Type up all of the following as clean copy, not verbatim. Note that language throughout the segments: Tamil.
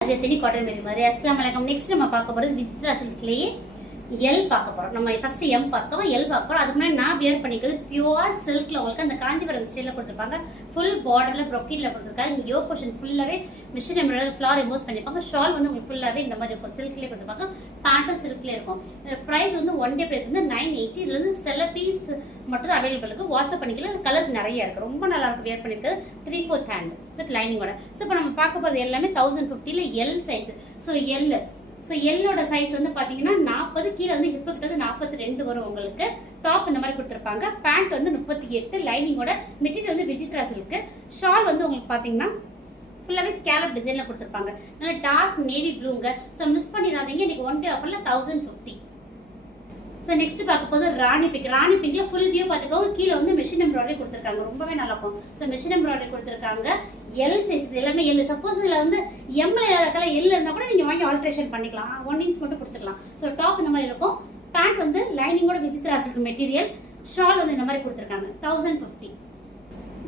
காட்டன் மெட்டீரியல் மாதிரி. அஸ்ஸலாமு அலைக்கும். நெக்ஸ்ட் நம்ம பார்க்க போறது விசித்ரா சில்க்லயே எல் பார்க்க போறோம். நம்ம ஃபர்ஸ்ட் எம் பார்த்தோம், எல் பார்க்க போறோம். அதுக்கு முன்னாடி நான் வியர் பண்ணிக்கிறது பியூர் சில்க்ல உங்களுக்கு அந்த காஞ்சிபுரம் ஸ்டைல கொடுத்துருப்பாங்க. ஃபுல் பார்டர்ல ப்ரொக்கீட்ல கொடுத்துருக்காங்க. இங்க யோ போர்ஷன் ஃபுல்லாவே மிஷின் எம்ப்ராய்டரி ஃபிளார் எம்போஸ் பண்ணிருப்பாங்க. ஷால் வந்து உங்களுக்கு ஃபுல்லாவே இந்த மாதிரி இருக்கும். சில்க்லயே கொடுத்துருப்பாங்க. பேண்ட்டும் சில்க்லயே இருக்கும். பிரைஸ் வந்து ஒன் டே பிரைஸ் வந்து 980. இதுல இருந்து சில பீஸ் மட்டும் அவைலபிள் இருக்கு. வாட்ஸ்அப் பண்ணிக்கலாம். கலர்ஸ் நிறைய இருக்கு. ரொம்ப நல்லா இருக்கு. வியர் பண்ணிருக்கிறது 3/4 ஹேண்ட் வித் லைனிங்கோட. ஸோ இப்போ நம்ம பார்க்க போறது எல்லாமே 1050ல எல் சைஸ். ஸோ எல் எல்லோட சைஸ் வந்து பாத்தீங்கன்னா 40, கீழே வந்து ஹிப்பு கிட்ட 42 வரும் உங்களுக்கு. டாப் இந்த மாதிரி கொடுத்துருப்பாங்க. பேண்ட் வந்து 38, லைனிங்கோட. மெட்டீரியல் வந்து விசித்ரா சில்க். ஷால் வந்து உங்களுக்கு பாத்தீங்கன்னா ஃபுல்லாவே ஸ்கேலப் டிசைன்ல கொடுத்துருப்பாங்க. நல்ல டார்க் நேவி ப்ளூங்க. ஸோ மிஸ் பண்ணிடாதீங்க. இன்னைக்கு ஒன் டே ஆஃபர்ல 1050. ஸோ நெக்ஸ்ட் பார்க்க போது ராணி பிங்க். ராணி பிங்க்ல ஃபுல் வியூ பார்த்துக்கோங்க. கீழே வந்து மிஷின் எம்ப்ராய்டரி கொடுத்துருக்காங்க. ரொம்பவே நல்லா இருக்கும். ஸோ மிஷின் எம்ப்ராய்டரி கொடுத்துருக்காங்க. எல் சைஸ் எல்லாமே எல். சப்போஸ் இதுல வந்து எம்ல இல்லாத கலர் எல் இருந்தா கூட நீங்க வாங்கி ஆல்ட்ரேஷன் பண்ணிக்கலாம். 1 இன்ச் மட்டும் பிடிச்சிக்கலாம். ஸோ டாப் இந்த மாதிரி இருக்கும். பேண்ட் வந்து லைனிங்கோட விசித்ரா சில்க் மெட்டீரியல். ஷால் வந்து இந்த மாதிரி கொடுத்துருக்காங்க. 1050.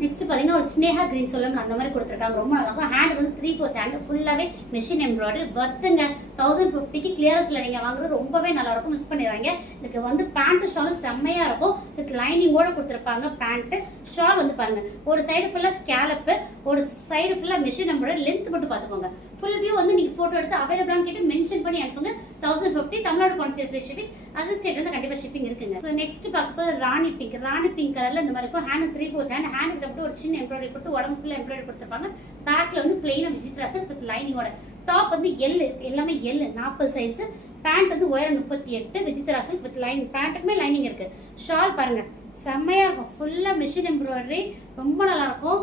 நெக்ஸ்ட் பாத்தீங்கன்னா ஒரு ஸ்னேகா கிரீன் சொல்லணும் அந்த மாதிரி கொடுத்துருக்காங்க. ரொம்ப நல்லா இருக்கும். ஹேண்ட் வந்து 3/4 ஹேண்ட் ஃபுல்லாவே மிஷின் எம்ப்ராய்டரி. வர்த்துங்க 1050க்கு கிளியரன்ஸ்ல நீங்க வாங்குறது ரொம்பவே நல்லா இருக்கும். மிஸ் பண்ணிடுவாங்க. இதுக்கு வந்து பேண்ட் ஷாலும் செம்மையா இருக்கும். வித் லைனிங்கோட கொடுத்துருப்பாங்க. பேண்ட் ஷால் வந்து பாருங்க, ஒரு சைடு ஃபுல்லா ஸ்கேலப், ஒரு சைடு ஃபுல்லா மிஷின் எம்ப்ராய்டரி. லென்த் மட்டும் பாத்துக்கோங்க. ஃபுல் வியூ வந்து நீங்க போட்டோ எடுத்து அவைலபிளான்னு கேட்டு மென்ஷன் பண்ணி அனுப்புங்க. 1050. Tamil Nadu Pondicherry free shipping. Other state வந்து கண்டிப்பா ஷிப்பிங் இருக்குங்க. ஸோ நெக்ஸ்ட் பார்க்கும்போது ராணி பிங்க். ராணி பிங்க் கலர்ல இந்த மாதிரி இருக்கும். Hand 3/4 hand. ஹேண்ட் கிட்ட ஒரு சின்ன எம்ப்ராய்டரி கொடுத்து உடம்பு ஃபுல்லா எம்ப்ராய்டரி கொடுத்துருப்பாங்க. பேக்ல வந்து பிளெயினா விசித்ரா சில்க் வித் லைனிங்கோட. டாப் வந்து எல், எல்லாமே எல் 40 சைஸ். பேண்ட் வந்து உயரம் 38 விசித்ரா சில்க் வித் லைன். பேண்ட்டுக்குமே லைனிங் இருக்கு. ஷால் பாருங்க செம்மையா இருக்கும். ஃபுல்லா மிஷின் எம்ப்ராய்டரி. ரொம்ப நல்லா இருக்கும்.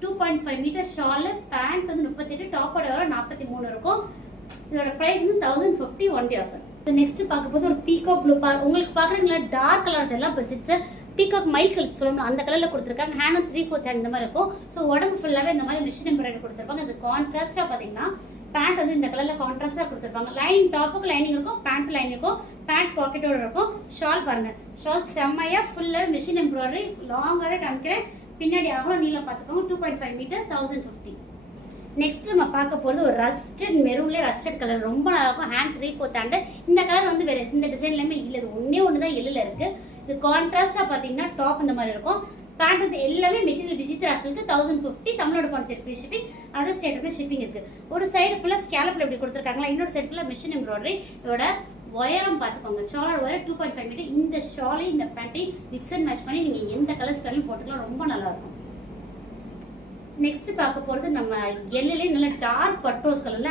2.5 மீட்டர் ஷால். பேண்ட் வந்து 38, டாப்போட வர 43 இருக்கும். இதோட பிரைஸ் வந்து 1050. One day offer. நெக்ஸ்ட் பார்க்க போது ஒரு பீகாக் ப்ளூ. உங்களுக்கு பாக்குறீங்களா டார்க் கலர் எல்லாம் பட்ஜெட் பீகாக் மைல் கலர் சொல்லணும் அந்த கலர்ல கொடுத்துருக்காங்க. ஹேண்ட் 3/4 ஹேண்ட் இந்த மாதிரி இருக்கும். ஸோ உடம்பு ஃபுல்லாவே இந்த மாதிரி மிஷின் எம்ப்ராய்டரி கொடுத்துருப்பாங்க. இது கான்ட்ராஸ்டா பாத்தீங்கன்னா பேண்ட் வந்து இந்த கலர்ல கான்ட்ராஸ்டா கொடுத்துருப்பாங்க. லைன் டாப்புக்கு லைனிங் இருக்கும், பேண்ட் லைனிங் இருக்கும், பேண்ட் பாக்கெட்டோட இருக்கும். ஷால் பாருங்க, ஷால் செம்மையா ஃபுல்லா மிஷின் எம்ப்ராய்டரி. லாங்காவே காமிக்கிறேன். பின்னாடி அகலம் நீளம் பார்த்துக்கோங்க. 2.5 மீட்டர் 1050. நெக்ஸ்ட் நம்ம பார்க்க போறது ஒரு ரஸ்டட் மெரூன்ல ரஸ்டட் கலர். ரொம்ப நல்லா இருக்கும். Hand 3/4 hand. இந்த கலர் வந்து வேற இந்த டிசைன்லயுமே இல்ல. இது ஒன்னே ஒண்ணுதான் எல்லுல இருக்கு. இது கான்ட்ராஸ்டா பாத்தீங்கன்னா டாப் இந்த மாதிரி இருக்கும். பேண்ட் வந்து எல்லாமே material Vichitra silk. 1050. Tamil Nadu Pondicherry free shipping. Other state வந்து ஷிப்பிங் இருக்கு. ஒரு சைடு ஃபுல்லா ஸ்கேலப்ல இப்படி கொடுத்துருக்காங்களா, இன்னொரு சைடு ஃபுல்லா மிஷின் எம்ப்ராய்டரி. இதோட உயரம் பார்த்துக்கோங்க. ஷாலோட உயரம் 2.5 மீட்டர். இந்த ஷாலையும் இந்த பேண்ட்டையும் மிக்ஸ் அண்ட் மேட்ச் பண்ணி நீங்க எந்த கலர்ஸ் வேணாலும் போட்டுக்கலாம். ரொம்ப நல்லா இருக்கும். நெக்ஸ்ட் பார்க்க போறது நம்ம எல்லுலயே நல்ல டார்க் பட்ரோஸ் கலர்ல